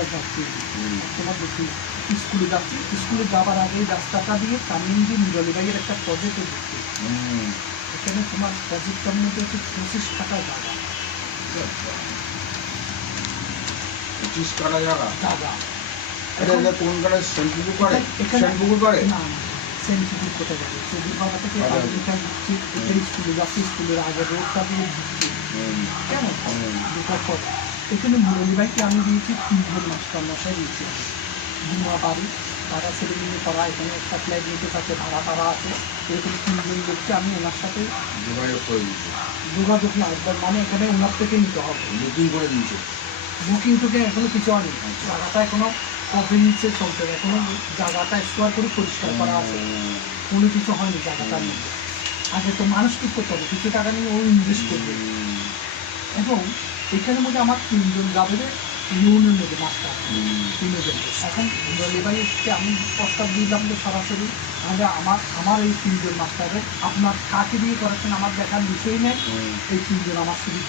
রাস্তা যাচ্ছি। তোমার দেখি স্কুলে যাচ্ছি। স্কুলে যাবার আগে রাস্তাটা দিয়ে কামিংজি মুরালি ভাইয়ের একটা প্রজেক্টে ঢুকছি। এখানে তোমার প্রজেক্টটার মধ্যে হচ্ছে পঁচিশ টাকা জায়গা পঁচিশ কাটা জায়গা জায়গা এটা কোন না কোথায় যাবে? থেকে এখানে স্কুলে যাচ্ছি। স্কুলের আগে রোডটা দিয়ে ঢুকছি। হুম। কেমন পর এখানে মুরলী ভাইকে আমি দিয়েছি তিনজন মাস্টার মশাই দিয়েছি। বিমা বাড়ি তারা ছেলে মেয়ে তারা এখানে ফ্ল্যাট নিতে থাকে ভাড়া তারা আছে। এরকম তিনজন লোককে আমি ওনার সাথে যোগাযোগ করে দিচ্ছে যোগাযোগ না একবার মানে এখানে ওনার থেকে নিতে হবে। বুকিং করে দিচ্ছে বুকিং টুকিং এখনও কিছু হয়নি আচ্ছা। জায়গাটা এখনও কবে নিচ্ছে চলতে এখনও জায়গাটা স্কোয়ার করে পরিষ্কার করা আছে। কোনো কিছু হয়নি জায়গাটার মধ্যে। আগে তো মানুষ কি করতে? হবে কিছু টাকা নিয়ে ও ইনভেস্ট করবে এবং এখানের মধ্যে আমার তিনজন যাবে ইউনিয়নের মধ্যে মাস্টার তিনজন। এখন লেবাইকে আমি প্রস্তাব দিলাম যে সরাসরি তাহলে আমার আমার এই তিনজন মাস্টারের আপনার কাকে দিয়ে করাচ্ছেন আমার দেখার বিষয় নেই। এই তিনজন আমার শুধু